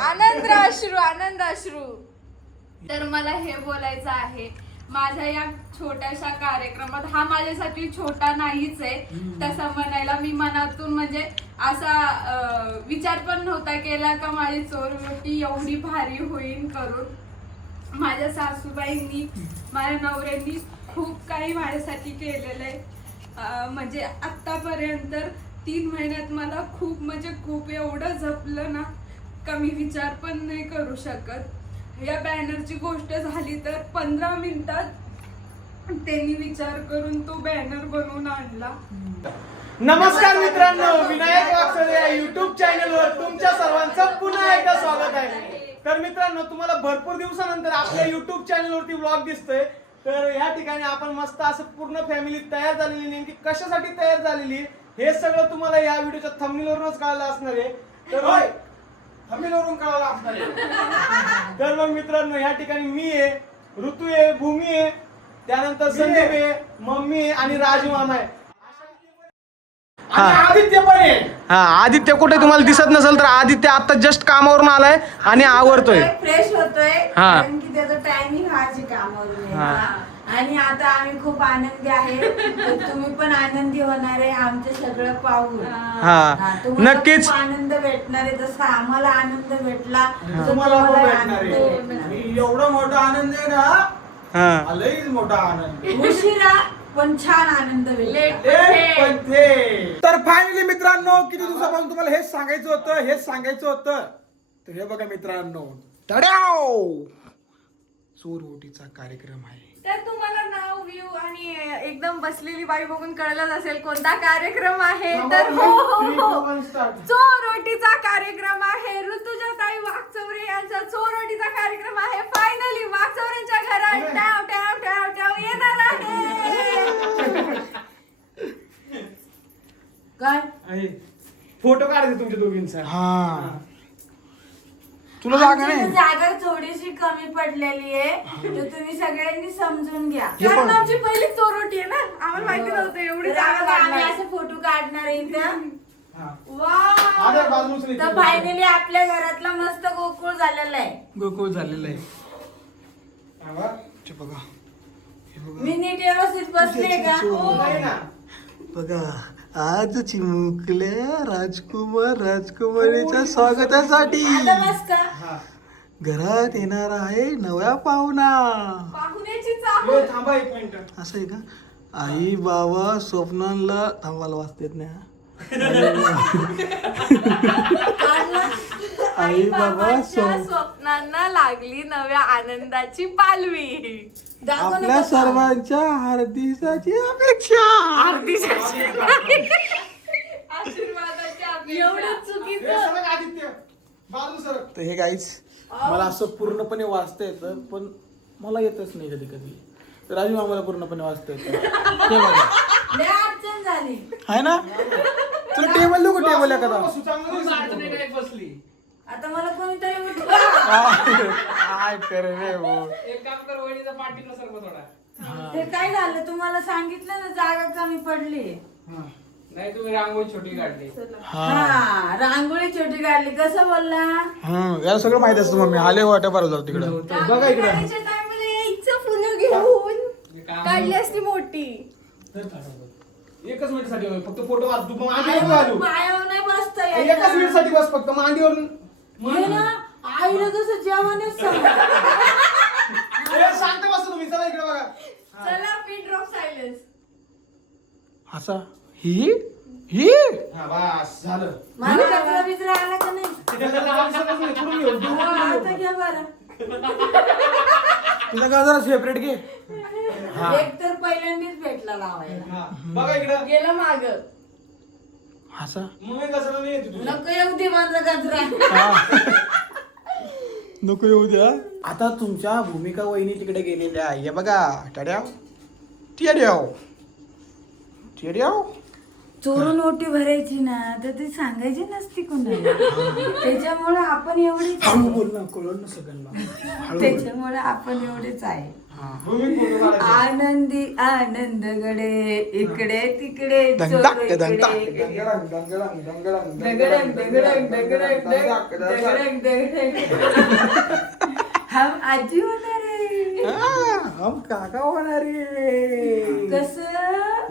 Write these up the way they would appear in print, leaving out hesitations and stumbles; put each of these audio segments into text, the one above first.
आनंद अश्रू. तर मला हे बोलायचं आहे, माझ्या या छोट्याशा कार्यक्रमात, हा माझ्यासाठी छोटा नाहीच आहे तसं म्हणायला, मी मनातून म्हणजे असा विचार पण नव्हता केला का माझी चोरटी एवढी भारी होईल करून. माझ्या सासूबाईंनी, माझ्या नवऱ्यांनी खूप काही माझ्यासाठी केलेलं आहे. म्हणजे आतापर्यंत 3 महिन्यात मला खूप म्हणजे खूप एवढं जपलं ना का मी विचार पण नाही करू शकत. या बॅनरची गोष्ट झाली तर 15 मिनिटात त्यांनी विचार करून तो बॅनर बनवून आणला. नमस्कार मित्रांनो, विनायक वाकचौरे या युट्यूब चॅनलवर तुमच्या सर्वांचं पुन्हा एकदा स्वागत आहे. तर मित्रांनो, तुम्हाला भरपूर दिवसानंतर आपल्या युट्यूब चॅनलवरती व्लॉग दिसतोय. तर या ठिकाणी आपण मस्त असं पूर्ण फॅमिली तयार झालेली, नेमकी कशासाठी तयार झालेली हे सगळं तुम्हाला या व्हिडिओच्या थंबनेलवरूनच कळालं असणार आहे. तर होय, थंबनेलवरून कळालं असणार आहे. तर मग मित्रांनो, या ठिकाणी मी आहे, ऋतू आहे, भूमी आहे, त्यानंतर संदीप आहे, मम्मी आहे आणि राजू मामा आहे. आदित्य पण आहे. हा, आदित्य कुठे तुम्हाला दिसत नसेल तर आदित्य आता जस्ट कामावरून आलाय आणि आवरतोय, फ्रेश होतोय, हा. कारण की त्याचा टायमिंग हाच कामावरून यायचा. आणि आता आम्ही खूप आनंदी आहे, तर तुम्ही पण आनंदी होणार आहे आमचं सगळं पाहून. हा, तुम्हाला नक्कीच खूप आनंद भेटणार आहे, जसा आम्हाला आनंद भेटला तसं तुम्हाला पण तुम्हालाही भेटणार आनंद आहे. भेटणार. आणि एवढा मोठा आनंद आहे ना, हा. लईच मोठा आनंद. उशिरा पण छान आनंद भेटला. लेट पण ते. तर फायनली मित्रांनो, किती दिवसापासून तुम्हाला हेच सांगायचं होतं. तर हे बघा मित्रांनो, तड्याव चोरओटीचा कार्यक्रम आहे. तर तुम्हाला नाव, व्ह्यू आणि एकदम बसलेली बाई बघून कळलंच असेल कोणता कार्यक्रम आहे. तर हो, चोरओटीचा कार्यक्रम आहे. ऋतुजाताई वाकचौरे यांचा चोरओटीचा कार्यक्रम आहे. फायनली वाकचौरेंच्या घरात ट्याव ट्याव ट्याव ट्याव येणार आहे. काय फोटो काढायचे तुमच्या दोघींचा. हा, तुला जागा आमची नाही. जागा थोडीशी कमी पडलेली आहे, तर तुम्ही सगळ्यांनी समजून घ्या. कारण आमची पहिली चोरओटी आहे ना, आम्हाला माहिती नव्हतं एवढी तर जागा आता आम्ही लागणार. असं फोटो काढणार आहे इथं. आधार बाजूला उचल. तर फायनली आपल्या घरातला मस्त गोकुळ झालेला आहे. गोकुळ झालेलं आहे. ते बघा, हे बघा. मी नीट व्यवस्थित बसले का? नाही ना. बघा, आज चिमुकल्या राजकुमारीच्या स्वागतासाठी आता बस का? घरात येणार आहे नव्या पाहुणा. पाहुण्याची हे चाहूल. थांबा एक मिनिट. असं आहे का? आई बाबा स्वप्नांना थांबायला वाचतेत ना. आई बाबा बाबांच्या स्वप्नांना लागली नव्या आनंदाची पालवी. दाखव ना आपल्या कसं. सर्वांच्या हार्दिकाची अपेक्षा. आशीर्वादाची अपेक्षा. एवढं हे चुकीचं. सरक आदित्य, बाजूला सरक. तर हे गाईच मला असं पूर्णपणे वाचता येतं, पण मला येतच नाही कधी कधी. तर राजू आम्हाला पूर्णपणे वाचता येतं. ते बघा, लय अडचण झाली. आहे ना? तुला टेबल नको, टेबल एखादा. बसू, चांगलं दिसतं. आता मला कोणीतरी उठवा. काय करे रे भाऊ. ते काय झालं, तुम्हाला सांगितलं ना, जागा कमी पडली. नाही, तुम्ही रांगोळी छोटी काढली. हा, रांगोळी छोटी काढली. कसं बोलला? याला सगळं माहित असतं मम्मी. आले वाट्या बरं जाऊ तिकडं. बघा इकडे यायचं पुन्हा घेऊन काढली असती मोठी. एकच मिनिट साठी फक्त फोटो वाच. तू मांडीवर वाजू. पायावर नाही बसता एकच यायचं. मिनिट साठी बस फक्त मांडीवर. हे ना, आईला जसं जेवणच सांगा. शांत बसा तुम्ही. चला इकडे बघा. चला, पिन ड्रॉप सायलेन्स. असा ही ही हा, बस झालं. मला कचरा बिचरा आला का नाही? करून घेऊ. आता घ्या बरं. तुझा गाजरा सेपरेट घे. एक तर पहिल्यांदाच भेटला लावायला. हा, बघा इकडं. गेलं माग. असा मग कसं नाही येते तुझं. नको येऊ दे माझा कचरा. नको येऊ द्या. आता तुमच्या भूमिका वहिनी तिकडे गेलेल्या आहे. हे बघा, टड्याव टिड्याव टिड्याव चोरून ओटी भरायची ना तर ती सांगायची नसती कोणाला. त्याच्यामुळे आपण एवढीच हळू बोल ना, कळलं ना सगळ्यांना. त्याच्यामुळे आपण एवढेच आहे. भूमी फोटो काढायचा. आनंदी आनंद गडे इकडे तिकडे चोर धंगडाक, इकडे. धंगडाक. दंगडंग, दंगडंग, दंगडंग, दगडंग, दगडंग, दगडंग, दंगडंग, दगडंग, दगडंग. हम आजी होणार आहे. हम काका होणार रे. कसं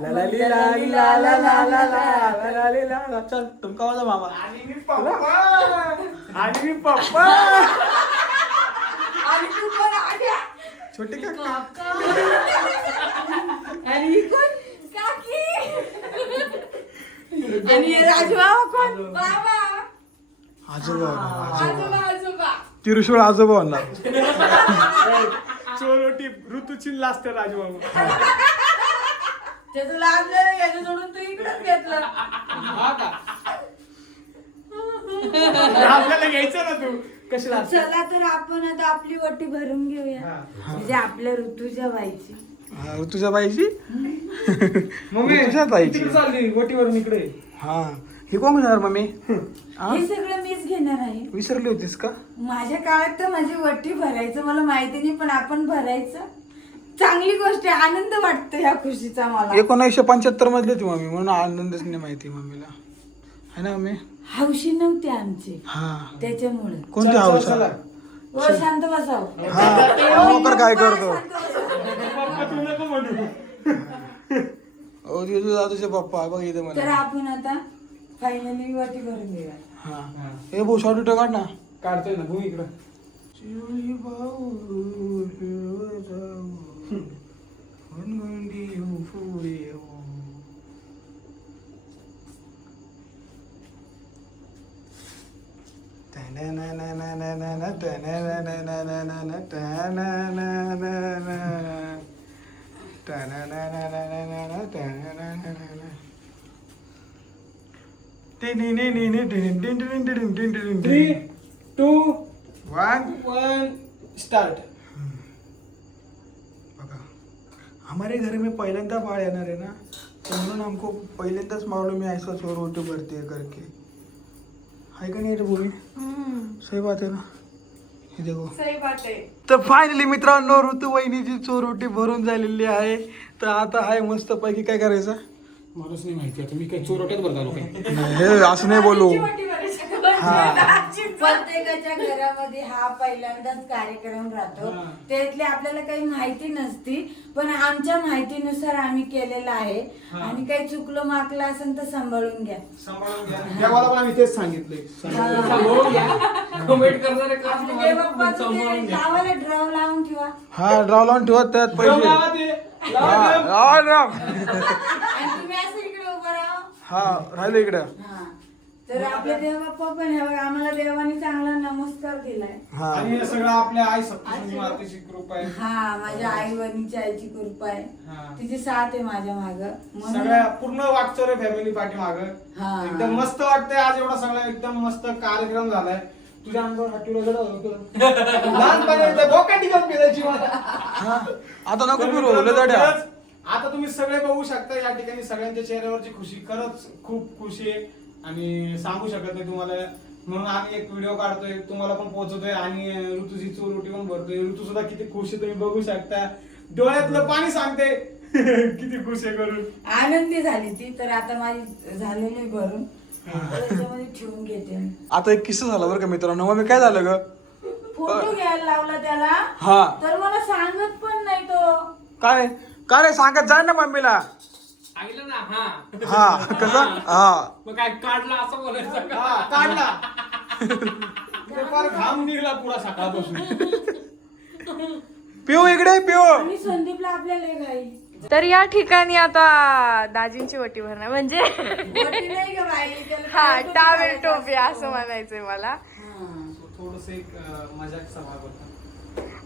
ला ला ली ला ली ला ला ला ला ला ला ला ली ला ला. चल तुमका वाजा मामा. आणि मी पप्पा आणि तू पण आल्या. छोटे काका. आणि ही कोण काकी. आणि हे राजभाऊ कोण बाबा. आजोबा आजोबा आजोबा तिरुशूळ आजोबा होणार. चोरोटी ऋतूची लाजते राजबाबू. ते तुला आपल्याला घ्यायचं सोडून तू इकडेच घेतलं. आपल्याला घ्यायचं ना तू कशी लाजते. चला तर आपण आता आपली वटी भरून घेऊया. म्हणजे आपल्या ऋतूच्या बाईची. ऋतुजा बाईची. मम्मी ऋतुजा बाईची. तिकडे चालली गोटीवरून इकडे. हा हे कोण घेणार मम्मी? हे सगळं मीच घेणार आहे. विसरली होतीस का? माझ्या काळात तर माझी वटी भरायचं मला माहिती नाही, पण आपण भरायचं. चांगली गोष्ट आहे. आनंद वाटतो ह्या खुशीचा मला. 1975 मधली होती मम्मी, म्हणून आनंदच नाही माहिती मम्मीला. है ना मम्मी? हौशी नव्हती आमची हा. त्याच्यामुळे. कोणती हाऊस? व शांत बसाव. हा लवकर काय करतो? पप्पा तू नको म्हणू. ओ तुझा तुझे पप्पा बघ इथे तर मला. आपण आता फायनली वटी भरून घेऊया. हा हे भाऊ शॉर्ट व्हिडिओ काढ ना. काढतोय ना भूमी इकडं. Three two one start. बघा हमारे घर में पहिल्यांदा बाळ येणार आहे ना, तर म्हणून हमको पहिल्यांदाच मालूम है ऐसा चोर ओटी भरती है करके. है का नाही रे भूमी? सही बात है ना. हे देखो. सही बात आहे. तर फायनली मित्रांनो ऋतू वहिनीची चोरोटी भरून झालेली आहे. तर आता आहे मस्त पैकी काय करायचं. मलाच नाही माहिती आता मी काय चोरट्यात भरतालो काय. हे असं नाही बोलू. प्रत्येकाच्या घरामध्ये हा पहिल्यांदाच कार्यक्रम राहतो. त्यातले आपल्याला काही माहिती नसती, पण आमच्या माहितीनुसार आम्ही केलेला आहे. आणि काही चुकलं माकलं असेल तर सांभाळून घ्या. सांभाळून घ्या. देवाला पण आम्ही तेच सांगितलंय. सांभाळून घ्या. कमेंट करणारे का आपले देवबाप्पा तुम्ही गावाला ड्रॉ लावून ठेवा. हा ड्रॉ लावून ठेवत त्यात पैसे. लावा ते. हा ड्रॉ. आणि तुम्ही असं इकडे उभं राहा. हा राहिलं इकडं. हा. तर आपले देवबाप्पा पण हे बघा, आम्हाला देवाने चांगला नमस्कार दिलाय. हा आणि हे सगळं आपल्या आई सप्तशृंगी मातेची कृपा आहे. हा माझ्या आई वहिनीच्या आईची कृपा आहे. हा. तिची साथ आहे माझ्या माग. सगळ्या पूर्ण वागचोरे फॅमिली पाठीमाग. हा. एकदम मस्त वाटतंय. आज एवढा सगळा एकदम मस्त कार्यक्रम झालाय. तुझ्या अंगावर हट्टीला जड होतं. लहानपणी डोक्यात टिकत फिरायची मला. आता नको फिरू लजाड्या. आता तुम्ही सगळे बघू शकता या ठिकाणी सगळ्यांच्या चेहऱ्यावरची खुशी. खरंच खूप खुशी आहे आणि सांगू शकत नाही तुम्हाला. म्हणून आम्ही एक व्हिडिओ काढतोय, तुम्हाला पण पोहोचवतोय आणि ऋतूची चोरोटी पण भरतोय. ऋतू सुद्धा किती खुश आहे तुम्ही बघू शकता. डोळ्यातलं पाणी सांगते किती खुश आहे करून. आनंदी झाली ती. तर आता माझी झालेली भरून त्याच्यामध्ये ठेवून घेते. आता एक किस्सा झाला बरं का मित्रांनो. मग मी काय झालं ग, फोटो घ्यायला लावला त्याला. हा तर मला सांगत पण नाही तो. काय काय रे सांगत जा ना मम्मीला. सांगितलं ना. हा हा कसं. हा मग काय काढला असं बोलायचं का? हा, काढला. फार घाम निघला पुरा सकाळपासून. पिऊ इकडे पिऊ. आणि संदीपला आपल्याला लय घाई. तर या ठिकाणी आता दाजींची वटी भरणार म्हणजे वटी नाही ग बाई, त्याला हा टोपी टावेल घालायचं टोपी असतं. असं म्हणायचंय मला. हा. थोडस एक मजाकचा भाग होता.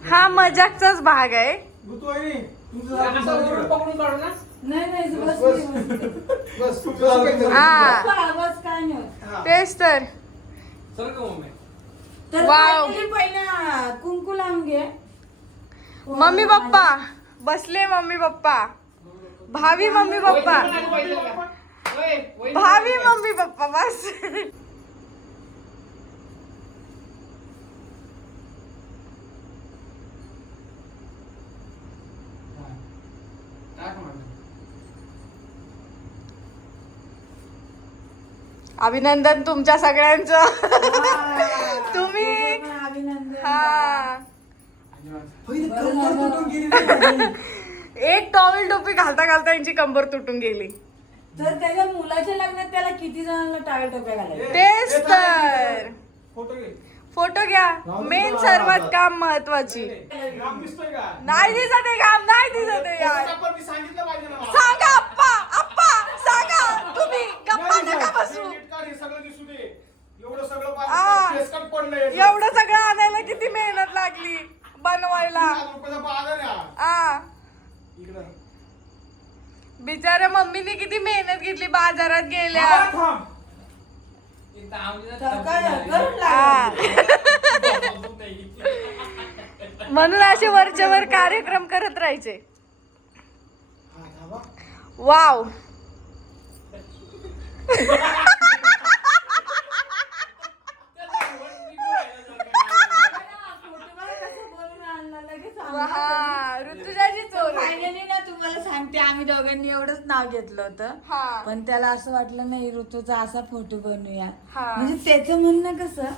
हा मजाकचाच भाग आहे. ऋतू आहे नी, तुमचं असं जाऊन वरून पकडून काढू ना. नाही नाही बस बस तुमचं जाऊन दे. हा बस काय नाही होत. हा. तेच तर. सर का मम्मी? तर वाव. finally पहिला कुंकू लावून घे. मम्मी पप्पा बसले. मम्मी पप्पा भावी मम्मी पप्पा. ओय, वहिनी भावी बोलतोय. मम्मी पप्पा बस. हा. टाक म्हणून. अभिनंदन तुमच्या सगळ्यांचं. तुम्ही तुझं पण अभिनंदन. हा पहिली बरं कंबर झालं. तुटून गेली रे. एक टॉवेल टोपी घालता घालता यांची कंबर तुटून गेली. तर त्याच्या मुलाच्या लग्नात त्याला किती जणांना टाळ्या टोप्या घालायच्या? तेच तर. फोटो घे. फोटो घ्या. मेन सर्वात काम महत्वाची. घाम दिसतोय का? नाही दिसत आहे काम, नाही दिसत आहे यार. फोटोचा पण मी सांगितलं पाहिजे ना मला. सांगा आप्पा, आप्पा सांगा. तुम्ही गप्पा नाही नका दिसत. बसू. नीट काढ, हे सगळं दिसू दे. एवढं सगळं आ. फेसकट पडलंय. एवढं सगळं आणायला किती मेहनत लागली बनवायला. 3,000 रुपयाचा बाजार आहे हा. आ इकडं. बिचाऱ्या मम्मीने किती मेहनत घेतली बाजारात गेल्या. हा, थांब. इथं आमची ना तर तब्येत काय झाली. करून आ. लागलं. समजून नाही. म्हणून असे वरच्या वर कार्यक्रम करत राहायचे. हा, थांबा. वाव. हा, ऋतुजाची चोर आहे. फायनली ना तुम्हाला सांगते, आम्ही दोघांनी एवढंच नाव घेतलं होतं. हा. पण त्याला असं वाटलं नाही ऋतूचा असा फोटो बनवूया. हा. म्हणजे त्याचं म्हणणं कसं,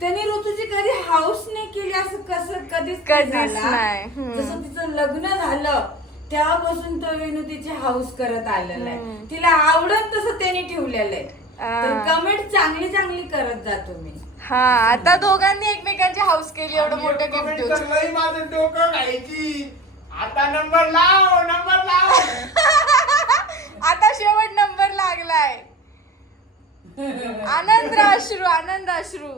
त्याने ऋतूची कधी हाऊस नाही केली असं कसं कधीच कधीच झाला. नाही. हम्म. जसं तिचं लग्न झालं तेव्हापासून तो विनू तिची हाऊस करत आलेला आहे. हम्म. तिला आवडत तसं त्याने ठेवलेलं आहे. तर आ. कमेंट चांगली चांगली करत जा तुम्ही. हा, आता दोघांनी एकमेकांची हाऊस केली एवढं मोठं आणि गिफ्ट एक देऊन. comment तर लई माझं डोकं खायची. आता नंबर लाव, नंबर लाव. आता शेवट नंबर लागलाय. आनंद अश्रू, आनंद अश्रू.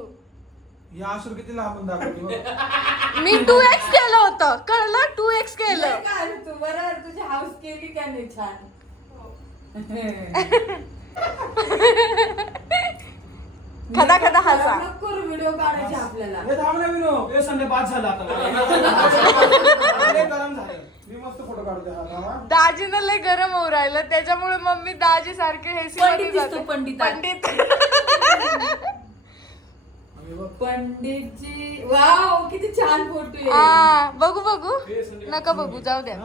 या असूर किती लांबून दाखवते बघ. मी 2x केलं होतं, कळलं? 2x केलं. नाही का रे तू, बरोबर तुझी हाऊस केली का नाही छान. खदा खदा हसा. नको व्हिडिओ काढायचे आपल्याला. हे थांब ना विनो. हे संडे बाद झाला आता. लय गरम झालं. मी मस्त फोटो काढते. हा, थांबा. दाजीनं लय गरम होऊ राहिलं, त्याच्यामुळे मम्मी दाजी सारखे हे पंडित दिसतो, पंडित. पंडितजी वाव किती छान फोटो आहे. हा, बघू बघू. नका बघू, जाऊ द्या.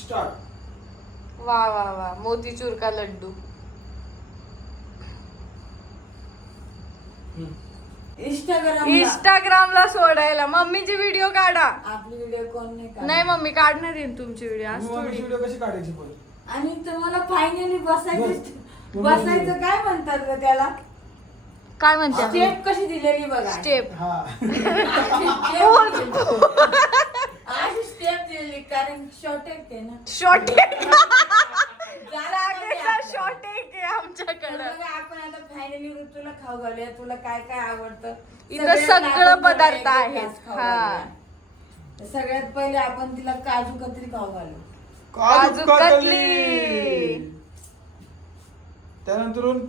स्टार्ट. वा वा वा, मोतीचूर का लड्डू. इंस्टाग्रामला सोडायला मम्मीची व्हिडिओ काढा. आपली व्हिडिओ कोण नाही काढत. नाही मम्मी काढणार येईल तुमची व्हिडिओ आज थोडी. व्हिडिओ कशी काढायची परत? आणि तुम्हाला फायनली बसायचं काय म्हणतात ग त्याला? काय म्हणते स्टेप कशी दिलेली बघा. स्टेप. हा. अशी स्टेप दिलेली कारण शॉर्ट आहे ना. शॉर्ट जागा शॉर्ट आहे आमच्याकडं. बघा, आपण आता फायनली ऋतूला खाऊ घालूया. तुला काय काय आवडतं इथं सगळ्यात सगळं आपण पदार्थ एक-एक आहे. घास खाऊ हा. घालूया. तर सगळ्यात पहिले आपण तिला काजू कतरी खाऊ घालू. काजू कतली. त्यानंतरून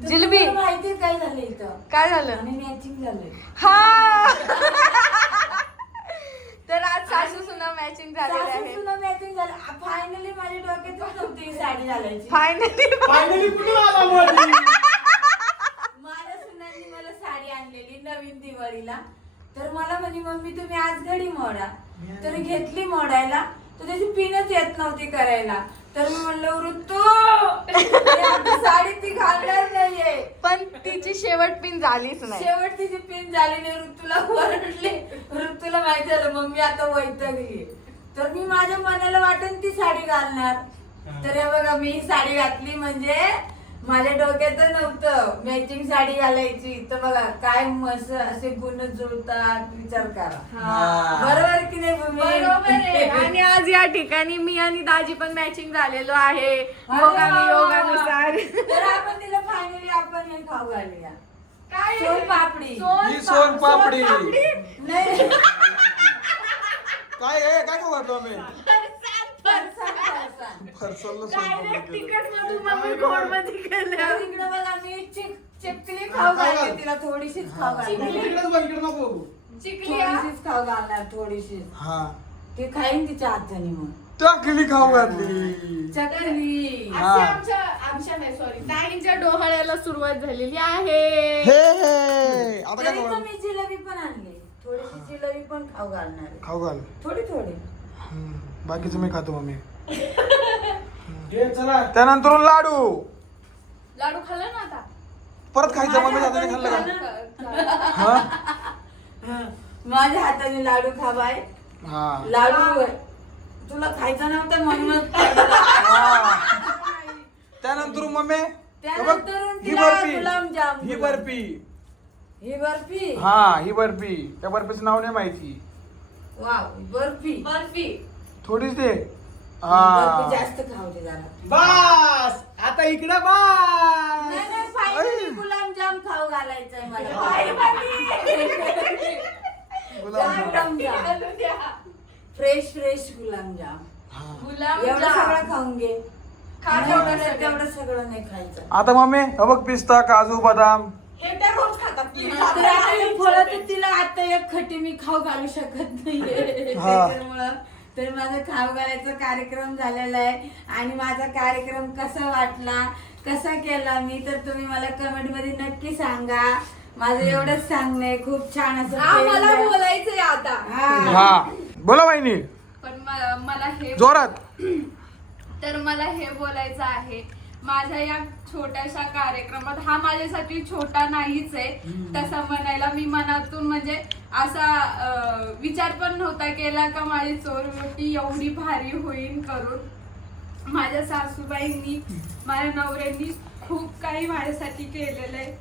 तर जिलेबी. तुम्हाला माहितीये काय झालं इथं? काय झालं? आणि मॅचिंग झालंय. हा. तर आज सासू सुना मॅचिंग झालेले आहे. मॅचिंग झालं. फायनली माझ्या डोक्यातच नव्हती ही साडी घालायची. फायनली फायनली कुठे आला मध्ये? माझ्या सुनांनी मला साडी आणलेली नवीन दिवाळीला. तर मला म्हणे मम्मी तुम्ही आज घडी मोडा. तर घेतली मोडायला, तर त्याची पिनच येत नव्हती करायला. तर मी म्हणलं ऋतू साडी ती घालणार नाहीये. पण तिची शेवट पिन झालीच नाही. शेवट तिची पिन झाली नाही. ऋतूला ओरडले. ऋतूला माहिती झालं मम्मी आता वैतागली. तर मी माझ्या मनाला वाटून ती साडी घालणार. तर हे बघा मी ही साडी घातली म्हणजे माझ्या डोक्यात नव्हतं मॅचिंग साडी घालायची. तर बघा काय मस्त असे गुण जुळतात, विचार करा. बरोबर की नाही भूमी? बरोबर आहे. आणि आज या ठिकाणी मी आणि दाजी पण मॅचिंग झालेलो आहे योगानुसार. तर आपण तिला फायनली आपण हे खाऊ घालूया. काय आहे? सोनपापडी. ही सोनपापडी. नाही काय आहे? काय वाटलं मी फरसाण, फरसाण. फरसलला डायरेक्ट तिखट मधून मम्मी गोड मध्ये केलं. तर इकडं बघा मी चिपकली खाऊ घालते तिला. थोडीशीच खाऊ घालते. इकडेच बघ, इकडे नको बघू. चिकली हा? थोडीशीच खाऊ घालणार थोडीशीच. हा. ते खाईन तिच्या हाताने मग. टाकली खाऊ घातली. चकली हा. अशी आमच्या नाही सॉरी ताईंच्या डोहाळ्याला सुरुवात झालेली आहे. हे हे आता काय तरी तर करू? मी जिलेबी पण आणली, थोडीशी जिलेबी पण खाऊ घालणार आहे. खाऊ घाल. थोडी थोडी. बाकीचं मी खातो मम्मी. घे चला. त्यानंतर लाडू लाडू खाल्ला ना आता. परत खायचं मम्मी हाताने खाल्लं का? हा हं. माझ्या हाताने लाडू खा बाय. हा लाडू तुला खायचा नव्हता म्हणूनच हा. त्यानंतर मम्मी हे बघ, त्यानंतर ही तिला बर्फी गुलाबजाम. ही बर्फी ही बर्फी. हा ही बर्फी त्या बर्फीचं नाव नाही माहिती. वाव बर्फी. बर्फी. थोडीच दे. बर्फी हा जास्त खाऊ दे जरा. बस आता इकडे बस. नाही, नाही, finally गुलाबजाम खाऊ घालायचंय मला. गुलाबजाम. गुलाबजाम. फ्रेश फ्रेश गुलाबजाम. एवढं सगळं गुलाब खाऊन घे. खा नाही, तेवढं नाही, सगळं. तेवढं सगळं नाही खायचं. आता मम्मी हे बघ पिस्ता काजू बदाम. हे तर रोज खातात. तर आता हे फळं तर तिला आता एक खटी मी खाऊ घालू शकत नाहीये. हा. त्याच्यामुळं तर माझा खाऊ घालायचा कार्यक्रम झालेला आहे. आणि माझा कार्यक्रम कसा वाटला, कसा केला मी, तर तुम्ही मला कमेंट मध्ये नक्की सांगा. माझं एवढंच सांगणं खूप छान असं मला केलं. बोलायचंय आता. हा. हा बोला वहिनी पण मला हे जोरात. तर मला हे बोलायचं आहे, माझ्या या छोट्याशा कार्यक्रमात हा माझ्यासाठी छोटा नाहीच आहे तसं म्हणायला. मी मनातून म्हणजे असा विचार पण नव्हता केला का माझी चोरवटी एवढी भारी होईल करून. माझ्या सासूबाईंनी माझ्या नवऱ्यांनी खूप काही माझ्यासाठी केलेलं आहे.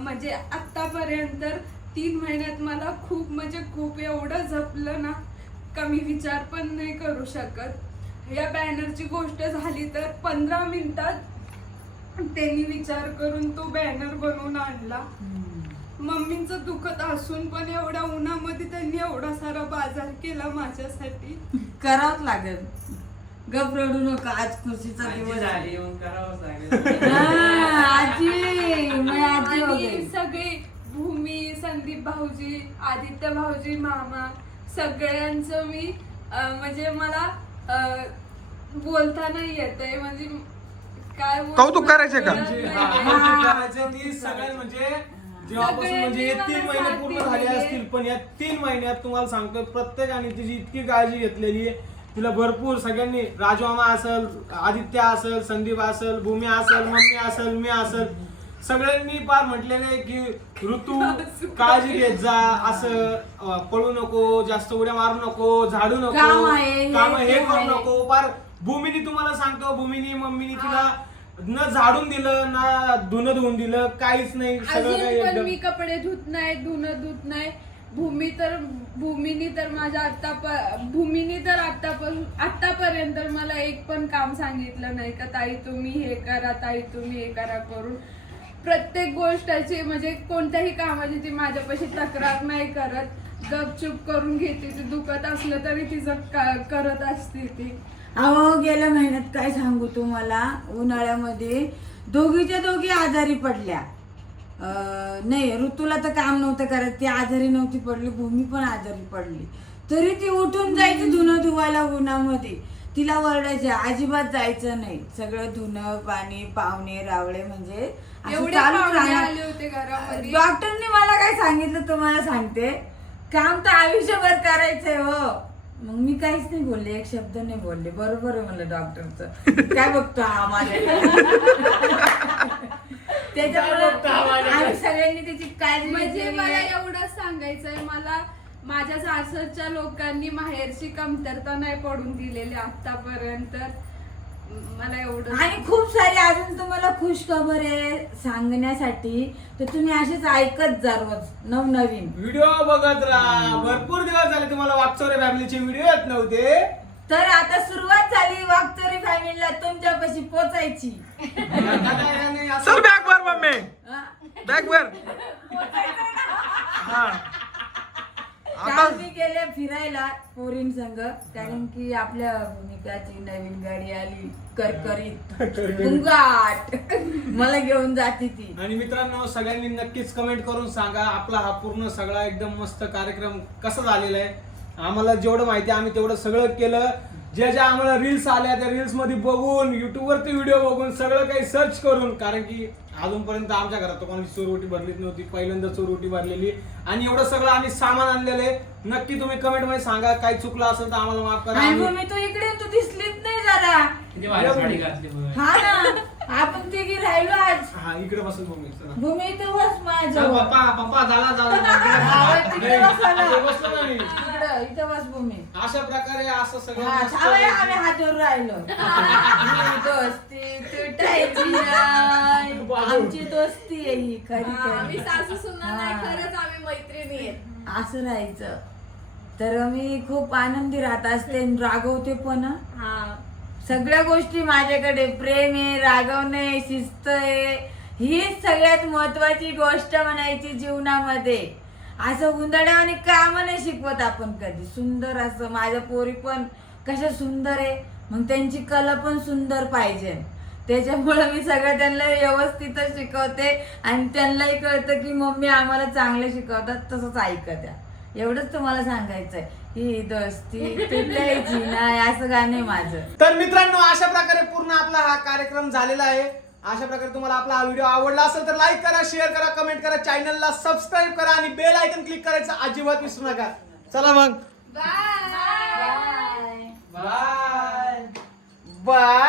म्हणजे आत्तापर्यंत 3 महिन्यात मला खूप म्हणजे खूप एवढं जपलं ना का मी विचार पण नाही करू शकत. या बॅनरची गोष्ट झाली तर 15 मिनिटात त्यांनी विचार करून तो बॅनर बनवून आणला. मम्मींचं दुखत असून पण एवढ्या उन्हामध्ये त्यांनी एवढा सारा बाजार केला माझ्यासाठी. करावंच लागेल. गप रडू नका, आज खुशीचा आजी दिवस झाली मग करावंच लागेल. हा, आजी मैं आजी हो आणि गई. सगळे भूमी, संदीप भाऊजी, आदित्य भाऊजी, मामा सगळ्यांचं मी म्हणजे मला बोलता नाही येतंय. म्हणजे काय बोलू कौतुक करायचंय का? कळत नाही. कौतुक करायचं ती सगळ्यात म्हणजे जेव्हापासून म्हणजे हे सगळ्यांनी 3 मला महिने साथ पूर्ण झाले दिली आहे. असतील, पण या 3 महिन्यात तुम्हाला सांगतोय प्रत्येकाने तिची इतकी काळजी घेतलेली आहे. तिला भरपूर सगळ्यांनी, राजू मामा असेल, आदित्य असेल, संदीप असेल, भूमी असेल, मम्मी असेल, मी असेल, सगळ्यांनी फार म्हटलेलं आहे की ऋतू काळजी घेत जा, असं पळू नको, जास्त उड्या मारू नको, झाडू काम नको, आहे, काम हे हे काम करू आहे. नको. फार भूमीनी तुम्हाला सांगतो, भूमीनी मम्मीनी तिला न झाडून दिलं ना धुणं धुवून दिलं, काहीच नाही. सगळं काही अजून पण एकदम मी कपडे धुत नाही, धुणं धुत नाही. भूमीनी तर माझ्या भूमीनी तर आतापर्यंत मला एक पण काम सांगितलं नाही का ताई तुम्ही हे करा, ताई तुम्ही हे करा करून. प्रत्येक गोष्टाची म्हणजे कोणत्याही कामाची ती माझ्यापाशी तक्रार नाही करत. गपचूप करून घेते. ती दुखत असलं तरी तिचं करत असते ती. अहो गेल्या महिन्यात काय सांगू तुम्हाला, उन्हाळ्यामध्ये दोघीच्या दोघी आजारी पडल्या. नाही, ऋतूला तर काम नव्हतं करत, ती आजारी नव्हती पडली, भूमी पण आजारी पडली, तरी ती उठून जायची धुणं धुवायला उन्हामध्ये. तिला ओरडायचे अजिबात जायचं नाही. सगळं धुणं पाणी, पाहुणे रावळे म्हणजे असं एवढे चालूच पाहुणे राहणार. आले होते घरामध्ये. डॉक्टरने मला काय सांगितलं तुम्हाला सांगते, काम तर आयुष्यभर करायचंय हो. मग मी काहीच नाही बोलले, एक शब्द नाही बोलले. बरोबर आहे म्हणलं डॉक्टरचं. काय बघतो हा माझ्या. त्याच्यामुळे आम्ही सगळ्यांनी त्याची काळजी म्हणजे घेतलेली मला आहे. एवढंच सांगायचंय, मला माझ्या सासरच्या लोकांनी माहेरची कमतरता नाही पडून दिलेली आतापर्यंत. मला एवढं आणि खूप सारी अजून तुम्हाला खुश खबर आहे सांगण्यासाठी, तर तुम्ही असेच ऐकत जा रोज नवनवीन. व्हिडिओ बघत राहा. भरपूर दिवस झाले तुम्हाला वाकचोरे फॅमिलीचे व्हिडिओ येत नव्हते. तर आता सुरुवात झाली वागचोरी फॅमिलीला तुमच्यापाशी पोचायची. सर बॅग वर मम्मी, हा? बॅग वर. हा काल मी गेले फिरायला पोरीन संग, कारण की आपल्या भूमिकाची नवीन गाडी आली करकरीत गुंगाट. मला घेऊन जाती ती. आणि मित्रांनो सगळ्यांनी नक्कीच कमेंट करून सांगा आपला हा पूर्ण सगळा एकदम मस्त कार्यक्रम कसा झालेला आहे. आम्हाला जेवढं माहिती आहे आम्ही तेवढं सगळं केलं. ज्या ज्या आम्हाला रील्स आल्या त्या रील्स मध्ये बघून युट्यूबवरती व्हिडिओ बघून सगळं काही सर्च करून, कारण की अजूनपर्यंत आमच्या घरात कोणाची चोरवटी भरलीच नव्हती, पहिल्यांदा चोरवटी भरलेली आणि एवढं सगळं आम्ही सामान आणलेलं आहे. नक्की तुम्ही कमेंट मध्ये सांगा काही चुकलं असेल तर आम्हाला माफ करा. आणि भूमी तू इकडे तू दिसलीच नाही जरा. किती भारी साडी घातली बघ. हा ना, आपण तिघी राहिलो आज. हा इकडे बसून भूमी चला. भूमी इथे बस माझ्या चल पप्पा पप्पा झाला तिकडे बसवलं. इकडे बसलो ना मी. इकडं इथं बस भूमी. अशा प्रकारे असं सगळं हा, मस्त- थांबा या, आम्ही हात जोडून राहिलो. ही दोस्ती तुटायची नाही. आमची दोस्ती आहे ही खरी आम्ही खरी. सासू सुना नाही, हा. खरंच आम्ही मैत्रिणी आहेत. असं राहायचं. तर मी खूप आनंदी राहत असते आणि रागवते पण हं. हा सगळ्या गोष्टी माझ्याकडे प्रेम आहे, रागवणे, शिस्त आहे. हीच सगळ्यात महत्वाची गोष्ट म्हणायची जीवनामध्ये. असं हुंदड्यावानी काम नाही शिकवत आपण कधी. सुंदर असं माझ्या पोरी पण कशा सुंदर आहे, मग त्यांची कला पण सुंदर पाहिजे. त्याच्यामुळं मी सगळं त्यांना व्यवस्थितच शिकवते आणि त्यांनाही कळतं की मम्मी आम्हाला चांगलं शिकवतात, तसंच ऐकत आहे. एवढंच तुम्हाला सांगायचंय. ही दोस्ती तुटायची नाही असं गाणं आहे माझं. तर मित्रांनो अशा प्रकारे पूर्ण आपला हा कार्यक्रम झालेला आहे. अशा प्रकारे तुम्हाला आपला हा व्हिडिओ आवडला असेल तर लाईक करा, शेअर करा, कमेंट करा, चॅनलला सबस्क्राईब करा आणि बेल आयकन क्लिक करायचं अजिबात विसरू नका. चला मग बाय बाय बाय.